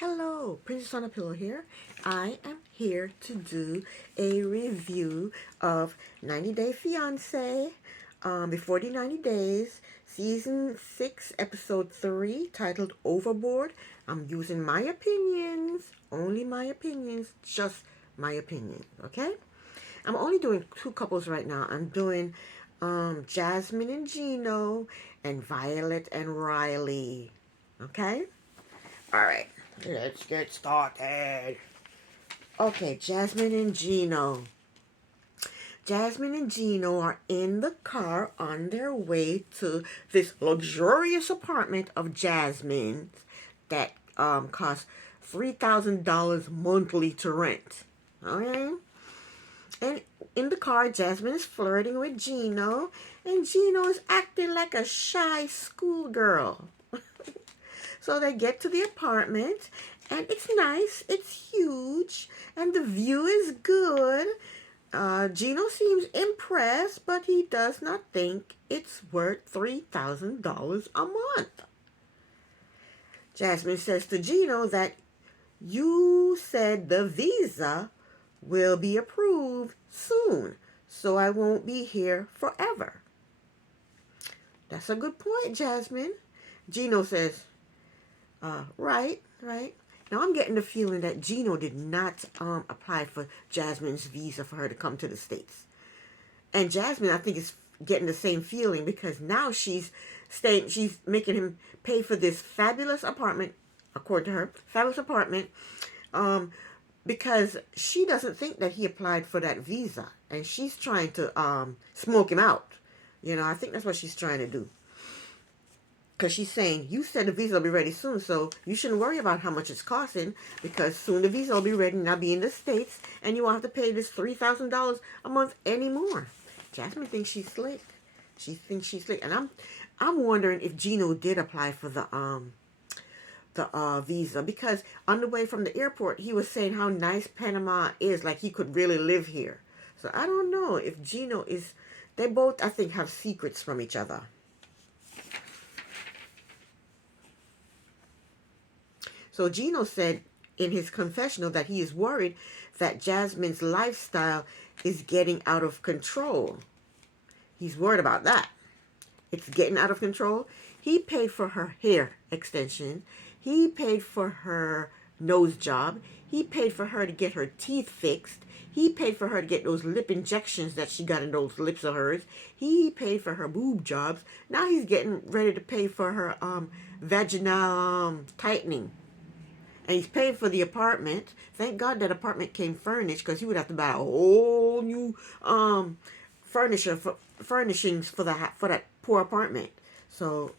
Hello, Princess on a Pillow here. I am here to do a review of 90 Day Fiance, Before the 90 Days, Season 6, Episode 3, titled Overboard. I'm using my opinions, only my opinions, just my opinion, okay? I'm only doing two couples right now. I'm doing Jasmine and Gino and Violet and Riley, okay? All right, let's get started. Okay, Jasmine and Gino. Jasmine and Gino are in the car on their way to this luxurious apartment of Jasmine's that costs $3,000 monthly to rent. Okay? And in the car, Jasmine is flirting with Gino, and Gino is acting like a shy schoolgirl. So they get to the apartment, and it's nice, it's huge, and the view is good. Gino seems impressed, but he does not think it's worth $3,000 a month. Jasmine says to Gino that you said the visa will be approved soon, so I won't be here forever. That's a good point, Jasmine. Gino says, right. Now I'm getting the feeling that Gino did not apply for Jasmine's visa for her to come to the States. And Jasmine, I think, is getting the same feeling because now she's making him pay for this fabulous apartment, according to her, fabulous apartment, because she doesn't think that he applied for that visa. And she's trying to smoke him out. You know, I think that's what she's trying to do. Because she's saying, you said the visa will be ready soon, so you shouldn't worry about how much it's costing, because soon the visa will be ready and I'll be in the States, and you won't have to pay this $3,000 a month anymore. Jasmine thinks she's slick. She thinks she's slick. And I'm wondering if Gino did apply for the visa, because on the way from the airport, he was saying how nice Panama is, like he could really live here. So I don't know if Gino is, they both, I think, have secrets from each other. So Gino said in his confessional that he is worried that Jasmine's lifestyle is getting out of control. He's worried about that. It's getting out of control. He paid for her hair extension. He paid for her nose job. He paid for her to get her teeth fixed. He paid for her to get those lip injections that she got in those lips of hers. He paid for her boob jobs. Now he's getting ready to pay for her vaginal tightening. And he's paying for the apartment. Thank God that apartment came furnished, because he would have to buy a whole new furnishings for that poor apartment. So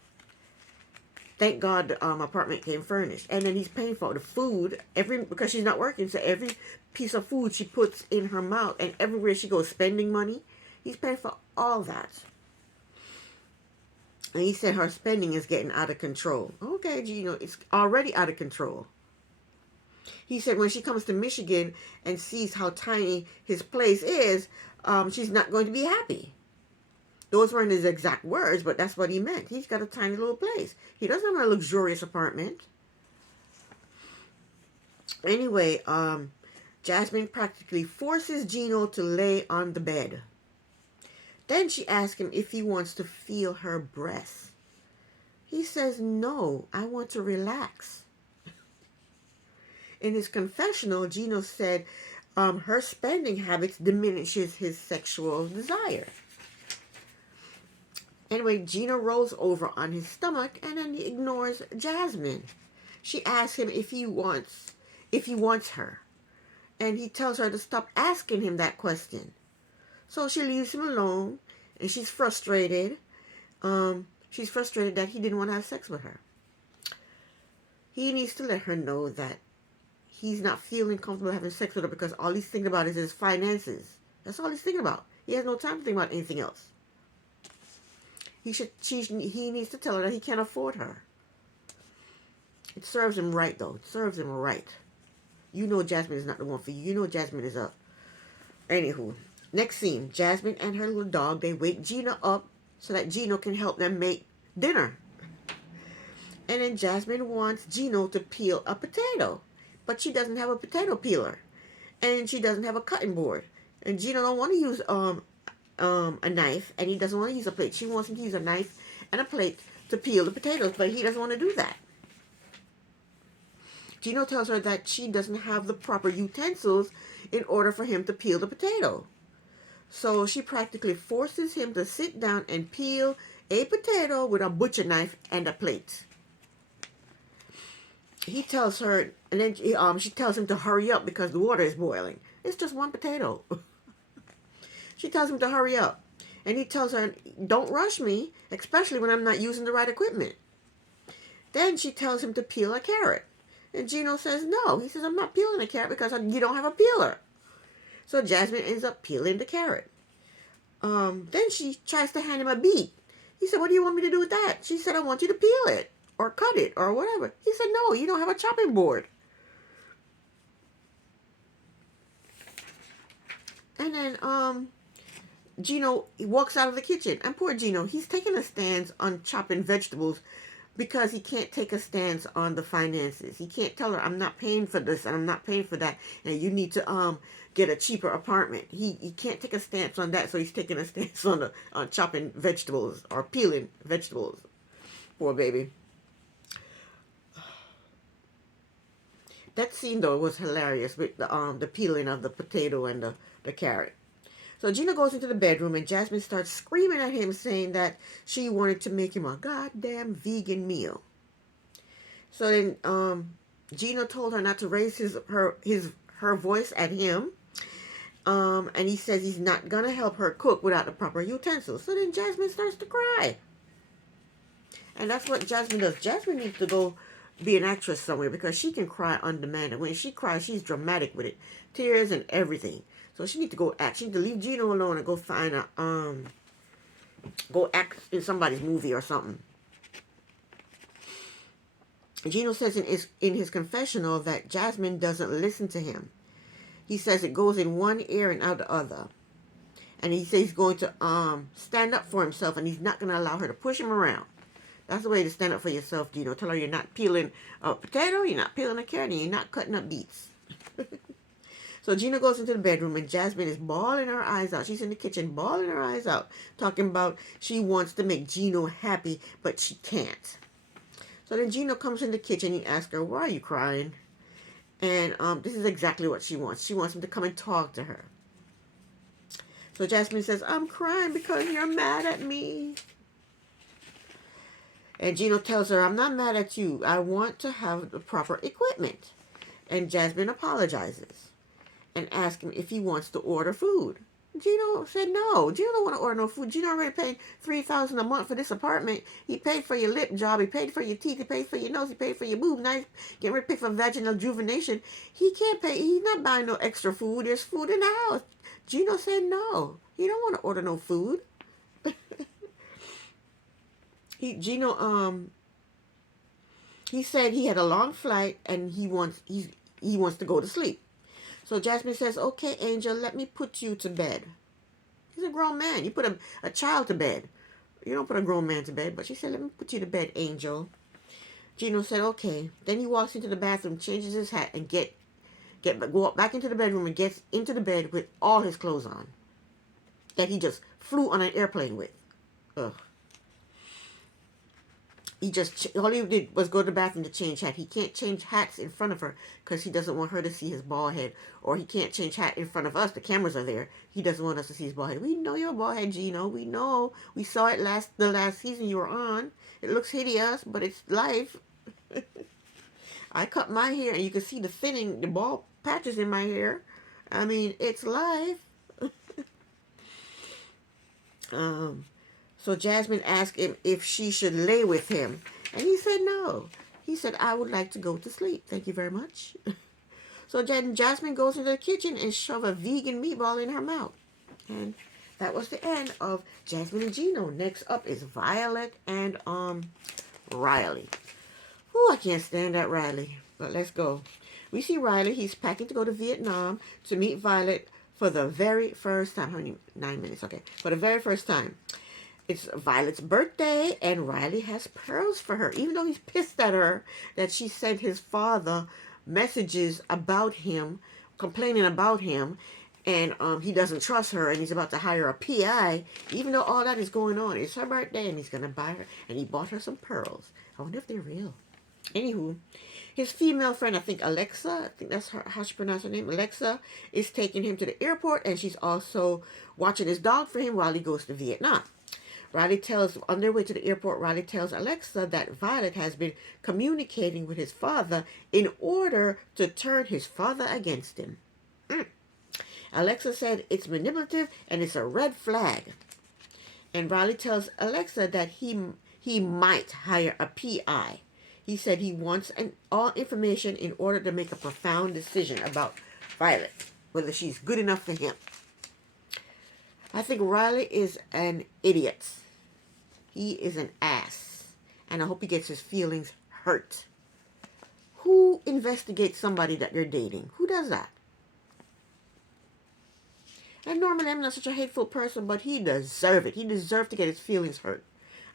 thank God the apartment came furnished. And then he's paying for the food because she's not working. So every piece of food she puts in her mouth, and everywhere she goes spending money, he's paying for all that. And he said her spending is getting out of control. Okay, Gino, it's already out of control. He said when she comes to Michigan and sees how tiny his place is, she's not going to be happy. Those weren't his exact words, but that's what he meant. He's got a tiny little place. He doesn't have a luxurious apartment. Anyway, Jasmine practically forces Gino to lay on the bed. Then she asks him if he wants to feel her breasts. He says, no, I want to relax. In his confessional, Gino said her spending habits diminishes his sexual desire. Anyway, Gino rolls over on his stomach and then he ignores Jasmine. She asks him if he wants her. And he tells her to stop asking him that question. So she leaves him alone, and she's frustrated. She's frustrated that he didn't want to have sex with her. He needs to let her know that he's not feeling comfortable having sex with her because all he's thinking about is his finances. That's all he's thinking about. He has no time to think about anything else. He needs to tell her that he can't afford her. It serves him right, though. It serves him right. You know Jasmine is not the one for you. You know Jasmine is up. Anywho, next scene. Jasmine and her little dog, they wake Gino up so that Gino can help them make dinner. And And then Jasmine wants Gino to peel a potato, but she doesn't have a potato peeler, and she doesn't have a cutting board. And Gino don't want to use a knife, and he doesn't want to use a plate. She wants him to use a knife and a plate to peel the potatoes, but he doesn't want to do that. Gino tells her that she doesn't have the proper utensils in order for him to peel the potato. So she practically forces him to sit down and peel a potato with a butcher knife and a plate. He tells her, and then she tells him to hurry up because the water is boiling. It's just one potato. She tells him to hurry up. And he tells her, don't rush me, especially when I'm not using the right equipment. Then she tells him to peel a carrot. And Gino says no. He says, I'm not peeling a carrot because you don't have a peeler. So Jasmine ends up peeling the carrot. Then she tries to hand him a beet. He said, what do you want me to do with that? She said, I want you to peel it or cut it or whatever. He said, no, you don't have a chopping board. And then Gino walks out of the kitchen. And poor Gino, he's taking a stance on chopping vegetables because he can't take a stance on the finances. He can't tell her, I'm not paying for this and I'm not paying for that, and you need to get a cheaper apartment. He can't take a stance on that, so he's taking a stance on chopping vegetables or peeling vegetables. Poor baby. That scene though was hilarious with the peeling of the potato and the carrot. So Gina goes into the bedroom and Jasmine starts screaming at him, saying that she wanted to make him a goddamn vegan meal. So then Gina told her not to raise her voice at him. And he says he's not going to help her cook without the proper utensils. So then Jasmine starts to cry. And that's what Jasmine does. Jasmine needs to go be an actress somewhere because she can cry on demand. And when she cries, she's dramatic with it. Tears and everything. So she needs to go act. She needs to leave Gino alone and go find go act in somebody's movie or something. Gino says in his confessional that Jasmine doesn't listen to him. He says it goes in one ear and out the other. And he says he's going to stand up for himself and he's not going to allow her to push him around. That's the way to stand up for yourself, Gino. Tell her you're not peeling a potato, you're not peeling a carrot, and you're not cutting up beets. So Gina goes into the bedroom and Jasmine is bawling her eyes out. She's in the kitchen bawling her eyes out, talking about she wants to make Gino happy, but she can't. So then Gino comes in the kitchen and he asks her, why are you crying? And this is exactly what she wants. She wants him to come and talk to her. So Jasmine says, I'm crying because you're mad at me. And Gino tells her, I'm not mad at you. I want to have the proper equipment. And Jasmine apologizes and asks him if he wants to order food. Gino said no. Gino don't want to order no food. Gino already paid $3,000 a month for this apartment. He paid for your lip job. He paid for your teeth. He paid for your nose. He paid for your boob. Now he's getting ready to pay for vaginal rejuvenation. He can't pay. He's not buying no extra food. There's food in the house. Gino said no. He don't want to order no food. He said he had a long flight and he wants to go to sleep. So Jasmine says, okay, Angel, let me put you to bed. He's a grown man. You put a child to bed. You don't put a grown man to bed. But she said, let me put you to bed, Angel. Gino said, okay. Then he walks into the bathroom, changes his hat, and go back into the bedroom and gets into the bed with all his clothes on that he just flew on an airplane with. Ugh. All he did was go to the bathroom to change hat. He can't change hats in front of her because he doesn't want her to see his bald head. Or he can't change hat in front of us. The cameras are there. He doesn't want us to see his bald head. We know you're a bald head, Gino. We know. We saw it the last season you were on. It looks hideous, but it's life. I cut my hair and you can see the thinning, the bald patches in my hair. I mean, it's life. So Jasmine asked him if she should lay with him. And he said no. He said, I would like to go to sleep. Thank you very much. So then Jasmine goes into the kitchen and shoves a vegan meatball in her mouth. And that was the end of Jasmine and Gino. Next up is Violet and Riley. Whew, I can't stand that Riley. But let's go. We see Riley. He's packing to go to Vietnam to meet Violet for the very first time. How many? 9 minutes. Okay. For the very first time. It's Violet's birthday, and Riley has pearls for her, even though he's pissed at her that she sent his father messages about him, complaining about him, and he doesn't trust her, and he's about to hire a PI. Even though all that is going on, it's her birthday, and he's gonna buy her, and he bought her some pearls. I wonder if they're real. Anywho, his female friend, I think Alexa, I think that's how she pronounced her name, Alexa, is taking him to the airport, and she's also watching his dog for him while he goes to Vietnam. On their way to the airport, Riley tells Alexa that Violet has been communicating with his father in order to turn his father against him. Alexa said it's manipulative and it's a red flag. And Riley tells Alexa that he might hire a PI. He said he wants all information in order to make a profound decision about Violet, whether she's good enough for him. I think Riley is an idiot. He is an ass. And I hope he gets his feelings hurt. Who investigates somebody that they're dating? Who does that? And normally I'm not such a hateful person, but he deserves it. He deserves to get his feelings hurt.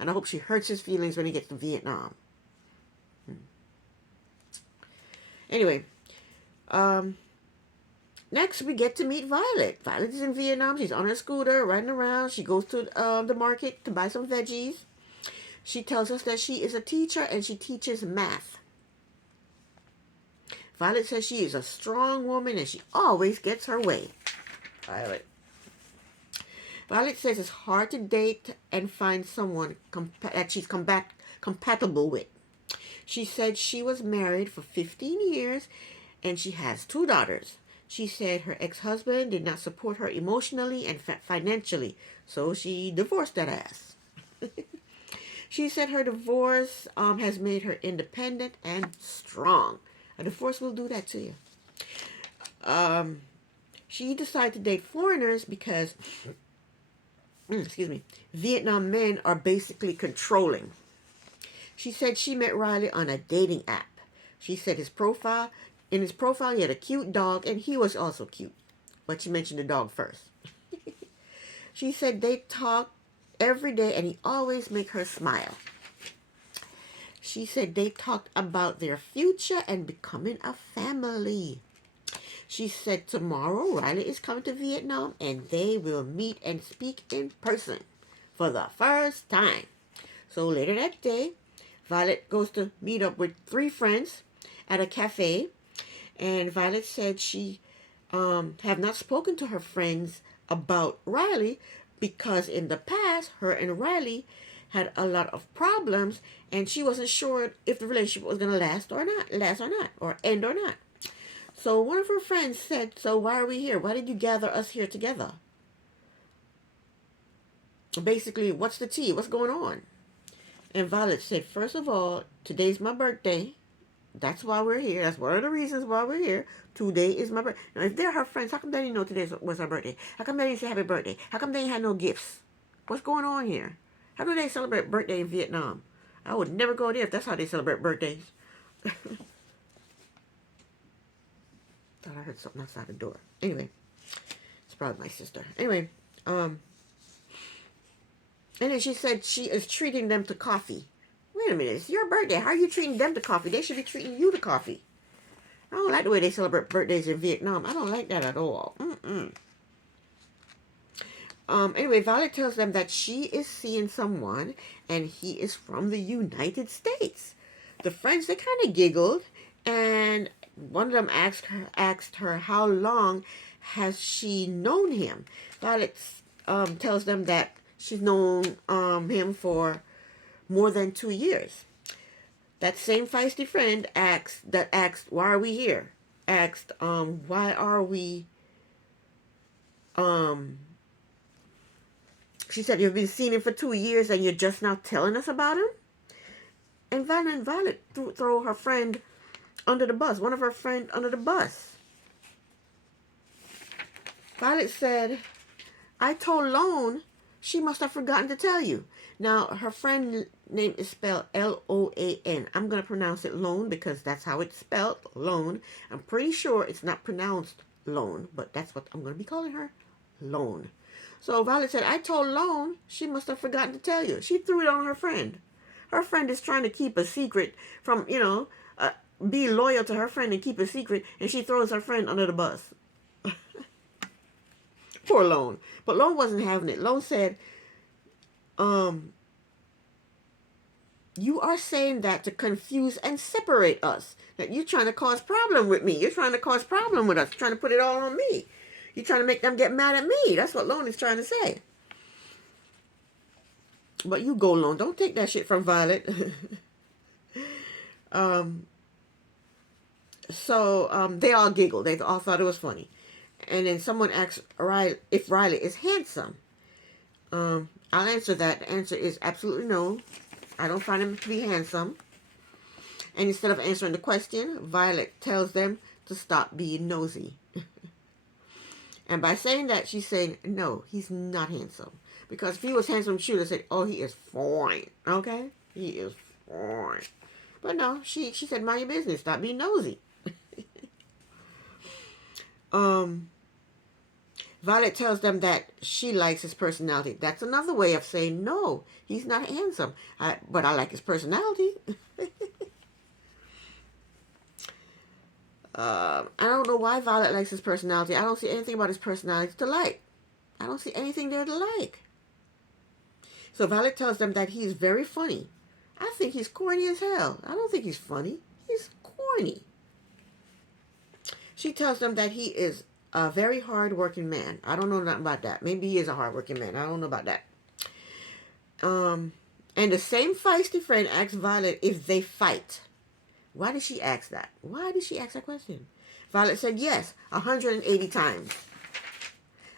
And I hope she hurts his feelings when he gets to Vietnam. Anyway, next we get to meet Violet. Violet is in Vietnam. She's on her scooter, riding around. She goes to the market to buy some veggies. She tells us that she is a teacher and she teaches math. Violet says she is a strong woman and she always gets her way. Violet says it's hard to date and find someone that she's compatible with. She said she was married for 15 years and she has 2 daughters. She said her ex-husband did not support her emotionally and financially, so she divorced that ass. She said her divorce has made her independent and strong. A divorce will do that to you. She decided to date foreigners because, Vietnam men are basically controlling. She said she met Riley on a dating app. She said in his profile, he had a cute dog, and he was also cute. But she mentioned the dog first. She said they talk every day, and he always make her smile. She said they talked about their future and becoming a family. She said tomorrow Riley is coming to Vietnam, and they will meet and speak in person for the first time. So later that day, Violet goes to meet up with 3 friends at a cafe, and Violet said she have not spoken to her friends about Riley because in the past, her and Riley had a lot of problems, and she wasn't sure if the relationship was going to last or not, or end or not. So one of her friends said, "So why are we here? Why did you gather us here together? Basically, what's the tea? What's going on?" And Violet said, "First of all, today's my birthday. That's why we're here. That's one of the reasons why we're here. Today is my birthday." Now, if they're her friends, how come they didn't know today was her birthday? How come they didn't say happy birthday? How come they had no gifts? What's going on here? How do they celebrate birthday in Vietnam? I would never go there if that's how they celebrate birthdays. Thought I heard something outside the door. Anyway, it's probably my sister. Anyway, and then she said she is treating them to coffee. Wait a minute, it's your birthday. How are you treating them to coffee? They should be treating you to coffee. I don't like the way they celebrate birthdays in Vietnam. I don't like that at all. Anyway, Violet tells them that she is seeing someone, and he is from the United States. The friends, they kind of giggled, and one of them asked her how long has she known him. Violet tells them that she's known him for more than 2 years. That same feisty friend asked, "Why are we here?" Asked, "Why are we?" She said, "You've been seeing him for 2 years, and you're just now telling us about him." And Violet throw her friend under the bus. One of her friends under the bus. Violet said, "I told Lone. She must have forgotten to tell you." Now, her friend name is spelled Loan. I'm going to pronounce it Lone because that's how it's spelled, Lone. I'm pretty sure it's not pronounced Lone, but that's what I'm going to be calling her, Lone. So Violet said, I told Lone. She must have forgotten to tell you. She threw it on her friend. Her friend is trying to keep a secret from, be loyal to her friend and keep a secret, and she throws her friend under the bus. Poor Lone. But Lone wasn't having it. Lone said, you are saying that to confuse and separate us. That you're trying to cause problem with me. You're trying to cause problem with us. You're trying to put it all on me. You're trying to make them get mad at me. That's what Lone is trying to say. But you go, Lone. Don't take that shit from Violet. So they all giggled. They all thought it was funny. And then someone asked Riley if Riley is handsome. I'll answer that. The answer is absolutely no. I don't find him to be handsome. And instead of answering the question, Violet tells them to stop being nosy. And by saying that, she's saying, no, he's not handsome. Because if he was handsome, she would have said, oh, he is fine. Okay? He is fine. But no, she said, mind your business. Stop being nosy. Violet tells them that she likes his personality. That's another way of saying, no, he's not handsome. But I like his personality. I don't know why Violet likes his personality. I don't see anything about his personality to like. I don't see anything there to like. So Violet tells them that he's very funny. I think he's corny as hell. I don't think he's funny. He's corny. She tells them that he is a very hard-working man. I don't know nothing about that. Maybe he is a hard-working man. I don't know about that. And the same feisty friend asks Violet if they fight. Why did she ask that? Why did she ask that question? Violet said yes, 180 times.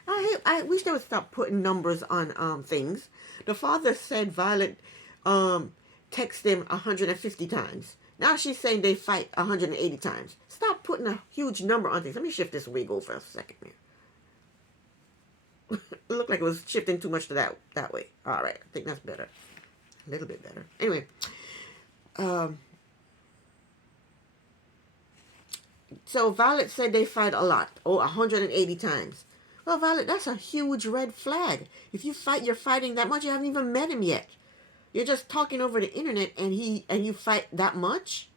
I wish they would stop putting numbers on things. The father said Violet texted him 150 times. Now she's saying they fight 180 times. Stop putting a huge number on things. Let me shift this wig over a second here. It looked like it was shifting too much to that way. All right, I think that's better. A little bit better. Anyway, so Violet said they fight a lot. 180 times. Well, Violet, that's a huge red flag. If you're fighting that much, you haven't even met him yet. You're just talking over the internet and you fight that much?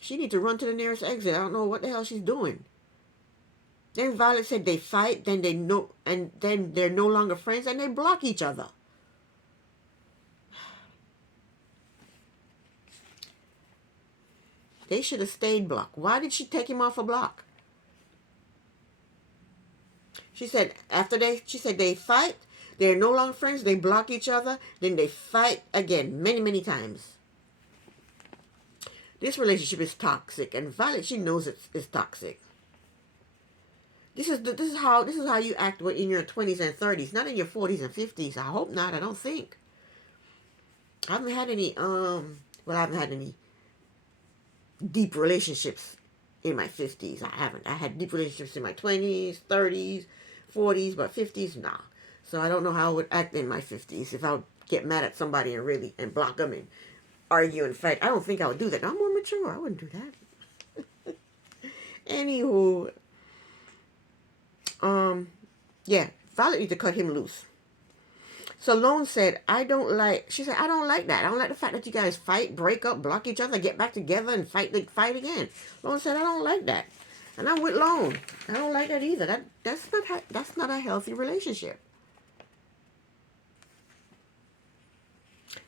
She needs to run to the nearest exit. I don't know what the hell she's doing. Then Violet said they fight, then they're no longer friends, and they block each other. They should have stayed blocked. Why did she take him off a block? She said they fight, they're no longer friends, they block each other, then they fight again many, many times. This relationship is toxic, and Violet, she knows it's toxic. This is how you act in your 20s and 30s, not in your 40s and 50s. I hope not. I don't think. I haven't had any deep relationships in my 50s. I haven't. I had deep relationships in my 20s, 30s, 40s, but 50s, nah. So I don't know how I would act in my 50s if I would get mad at somebody and block them and argue and fight. I don't think I would do that. I'm more mature. I wouldn't do that. Anywho, yeah, Violet need to cut him loose. So Lone said, I don't like that. I don't like the fact that you guys fight, break up, block each other, get back together and fight again. Lone said, I don't like that. And I'm with Lone. I don't like that either. That's not a healthy relationship.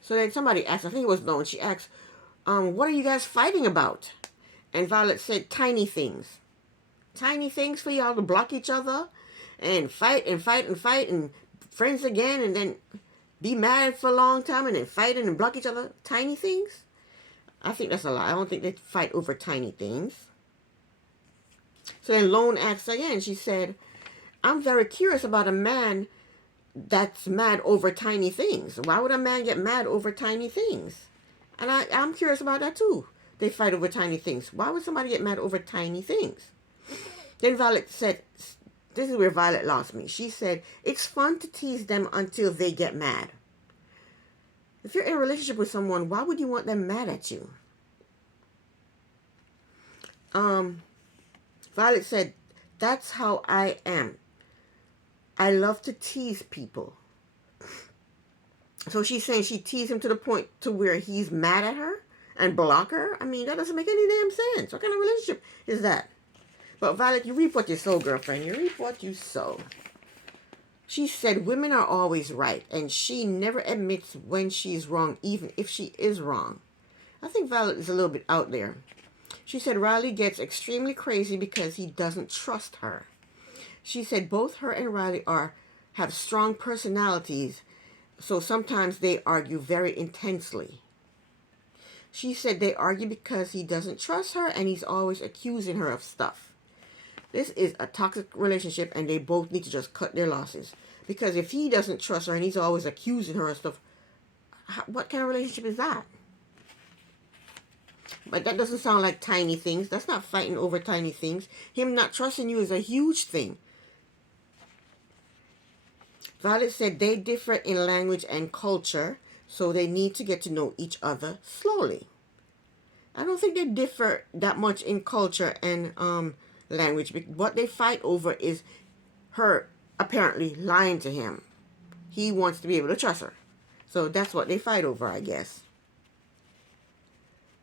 So then somebody asked, I think it was Lone, she asked, what are you guys fighting about? And Violet said, tiny things. Tiny things for y'all to block each other and fight and fight and fight and friends again and then be mad for a long time and then fight and block each other. Tiny things? I think that's a lie. I don't think they fight over tiny things. So then Lone asked again. She said, I'm very curious about a man that's mad over tiny things. Why would a man get mad over tiny things? And I'm curious about that too. They fight over tiny things. Why would somebody get mad over tiny things? Then Violet said, this is where Violet lost me. She said, it's fun to tease them until they get mad. If you're in a relationship with someone, why would you want them mad at you? Violet said, that's how I am. I love to tease people. So she's saying she teased him to the point to where he's mad at her and block her. I mean, that doesn't make any damn sense. What kind of relationship is that? But Violet, you reap what you sow, girlfriend. You reap what you sow. She said women are always right, and she never admits when she's wrong, even if she is wrong. I think Violet is a little bit out there. She said Riley gets extremely crazy because he doesn't trust her. She said both her and Riley have strong personalities, so sometimes they argue very intensely. She said they argue because he doesn't trust her and he's always accusing her of stuff. This is a toxic relationship and they both need to just cut their losses. Because if he doesn't trust her and he's always accusing her of stuff, what kind of relationship is that? But that doesn't sound like tiny things. That's not fighting over tiny things. Him not trusting you is a huge thing. Violet said they differ in language and culture, so they need to get to know each other slowly. I don't think they differ that much in culture and language. What they fight over is her apparently lying to him. He wants to be able to trust her. So that's what they fight over, I guess.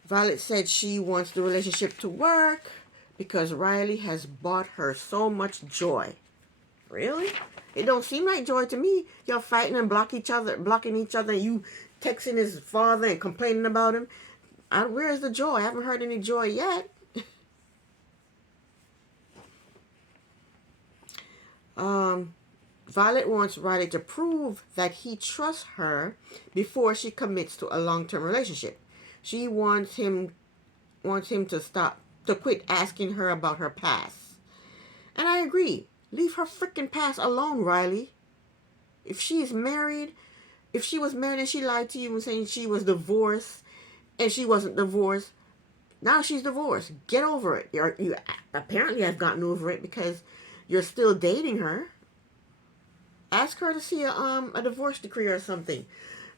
Violet said she wants the relationship to work because Riley has brought her so much joy. Really? It don't seem like joy to me. Y'all fighting and blocking each other, and you texting his father and complaining about him. Where's the joy? I haven't heard any joy yet. Violet wants Riley to prove that he trusts her before she commits to a long-term relationship. She wants him to quit asking her about her past. And I agree. Leave her freaking past alone, Riley. If she was married and she lied to you and saying she was divorced and she wasn't divorced, now she's divorced. Get over it. You apparently have gotten over it because you're still dating her. Ask her to see a divorce decree or something.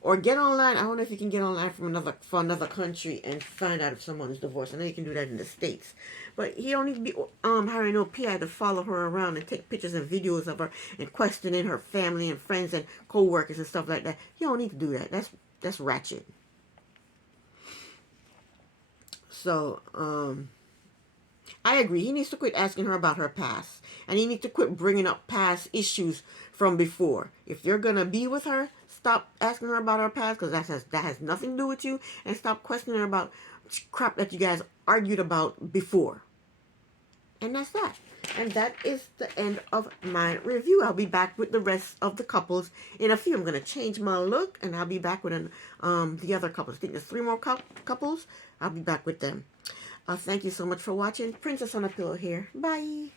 Or get online. I don't know if you can get online from another country and find out if someone is divorced. I know you can do that in the States. But he don't need to be hiring no PI to follow her around and take pictures and videos of her and questioning her family and friends and co-workers and stuff like that. He don't need to do that. That's ratchet. So, I agree. He needs to quit asking her about her past. And he needs to quit bringing up past issues from before. If you're going to be with her, stop asking her about her past because that has nothing to do with you. And stop questioning her about crap that you guys argued about before. And that's that. And that is the end of my review. I'll be back with the rest of the couples in a few. I'm going to change my look and I'll be back with the other couples. I think there's 3 more couples. I'll be back with them. Thank you so much for watching. Princess on a Pillow here. Bye.